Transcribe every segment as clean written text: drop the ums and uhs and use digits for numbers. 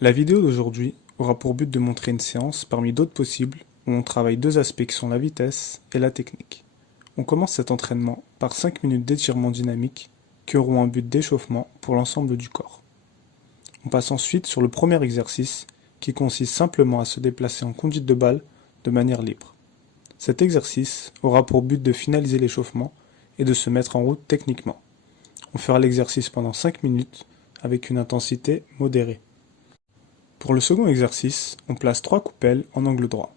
La vidéo d'aujourd'hui aura pour but de montrer une séance parmi d'autres possibles où on travaille deux aspects qui sont la vitesse et la technique. On commence cet entraînement par 5 minutes d'étirement dynamique qui auront un but d'échauffement pour l'ensemble du corps. On passe ensuite sur le premier exercice qui consiste simplement à se déplacer en conduite de balle de manière libre. Cet exercice aura pour but de finaliser l'échauffement et de se mettre en route techniquement. On fera l'exercice pendant 5 minutes avec une intensité modérée. Pour le second exercice, on place 3 coupelles en angle droit.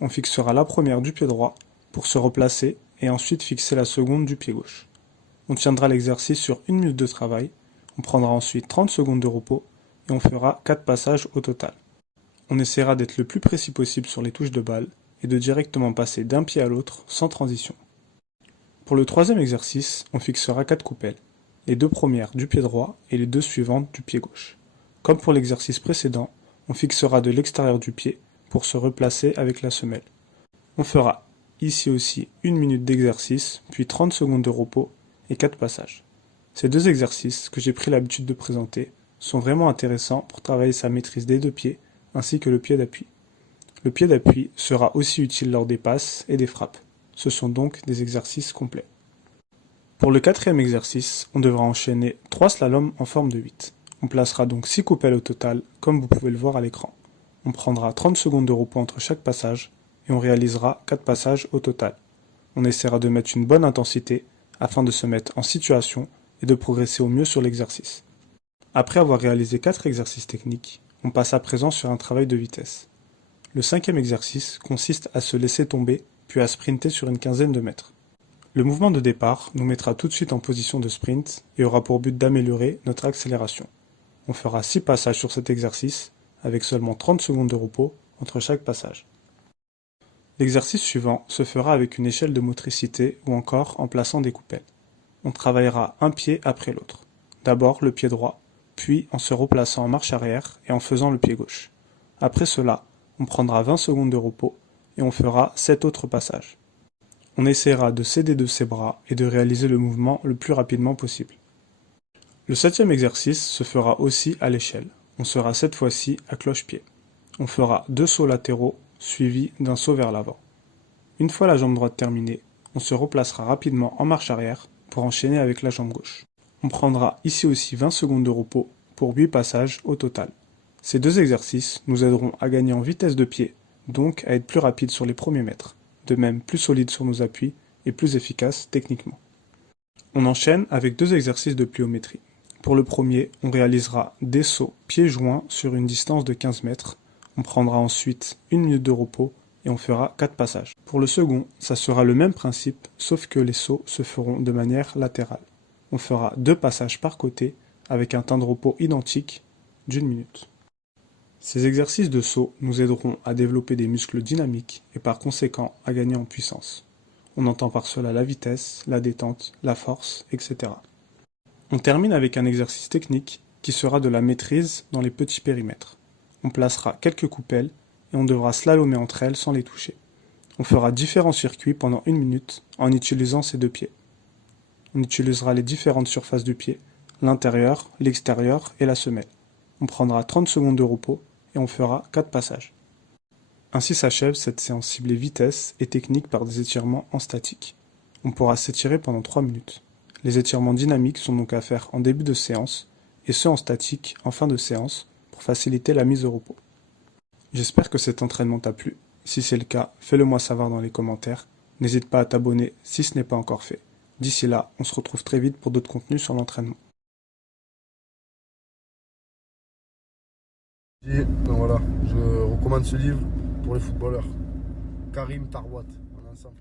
On fixera la première du pied droit pour se replacer et ensuite fixer la seconde du pied gauche. On tiendra l'exercice sur 1 minute de travail, on prendra ensuite 30 secondes de repos et on fera 4 passages au total. On essaiera d'être le plus précis possible sur les touches de balle et de directement passer d'un pied à l'autre sans transition. Pour le troisième exercice, on fixera 4 coupelles, les 2 premières du pied droit et les 2 suivantes du pied gauche. Comme pour l'exercice précédent, on fixera de l'extérieur du pied pour se replacer avec la semelle. On fera ici aussi 1 minute d'exercice, puis 30 secondes de repos et 4 passages. Ces deux exercices que j'ai pris l'habitude de présenter sont vraiment intéressants pour travailler sa maîtrise des deux pieds ainsi que le pied d'appui. Le pied d'appui sera aussi utile lors des passes et des frappes. Ce sont donc des exercices complets. Pour le quatrième exercice, on devra enchaîner 3 slaloms en forme de 8. On placera donc 6 coupelles au total, comme vous pouvez le voir à l'écran. On prendra 30 secondes de repos entre chaque passage et on réalisera 4 passages au total. On essaiera de mettre une bonne intensité afin de se mettre en situation et de progresser au mieux sur l'exercice. Après avoir réalisé 4 exercices techniques, on passe à présent sur un travail de vitesse. Le cinquième exercice consiste à se laisser tomber puis à sprinter sur une quinzaine de mètres. Le mouvement de départ nous mettra tout de suite en position de sprint et aura pour but d'améliorer notre accélération. On fera 6 passages sur cet exercice avec seulement 30 secondes de repos entre chaque passage. L'exercice suivant se fera avec une échelle de motricité ou encore en plaçant des coupelles. On travaillera un pied après l'autre. D'abord le pied droit, puis en se replaçant en marche arrière et en faisant le pied gauche. Après cela, on prendra 20 secondes de repos et on fera 7 autres passages. On essaiera de s'aider de ses bras et de réaliser le mouvement le plus rapidement possible. Le septième exercice se fera aussi à l'échelle. On sera cette fois-ci à cloche-pied. On fera 2 sauts latéraux suivis d'un saut vers l'avant. Une fois la jambe droite terminée, on se replacera rapidement en marche arrière pour enchaîner avec la jambe gauche. On prendra ici aussi 20 secondes de repos pour 8 passages au total. Ces deux exercices nous aideront à gagner en vitesse de pied, donc à être plus rapide sur les premiers mètres, de même plus solide sur nos appuis et plus efficace techniquement. On enchaîne avec 2 exercices de pliométrie. Pour le premier, on réalisera des sauts pieds joints sur une distance de 15 mètres. On prendra ensuite 1 minute de repos et on fera 4 passages. Pour le second, ça sera le même principe, sauf que les sauts se feront de manière latérale. On fera 2 passages par côté avec un temps de repos identique d'1 minute. Ces exercices de saut nous aideront à développer des muscles dynamiques et par conséquent à gagner en puissance. On entend par cela la vitesse, la détente, la force, etc. On termine avec un exercice technique qui sera de la maîtrise dans les petits périmètres. On placera quelques coupelles et on devra slalomer entre elles sans les toucher. On fera différents circuits pendant 1 minute en utilisant ces 2 pieds. On utilisera les différentes surfaces du pied, l'intérieur, l'extérieur et la semelle. On prendra 30 secondes de repos et on fera 4 passages. Ainsi s'achève cette séance ciblée vitesse et technique par des étirements en statique. On pourra s'étirer pendant 3 minutes. Les étirements dynamiques sont donc à faire en début de séance et ceux en statique en fin de séance pour faciliter la mise au repos. J'espère que cet entraînement t'a plu. Si c'est le cas, fais-le moi savoir dans les commentaires. N'hésite pas à t'abonner si ce n'est pas encore fait. D'ici là, on se retrouve très vite pour d'autres contenus sur l'entraînement. Et ben voilà, je recommande ce livre pour les footballeurs. Karim Tarwat, on est ensemble.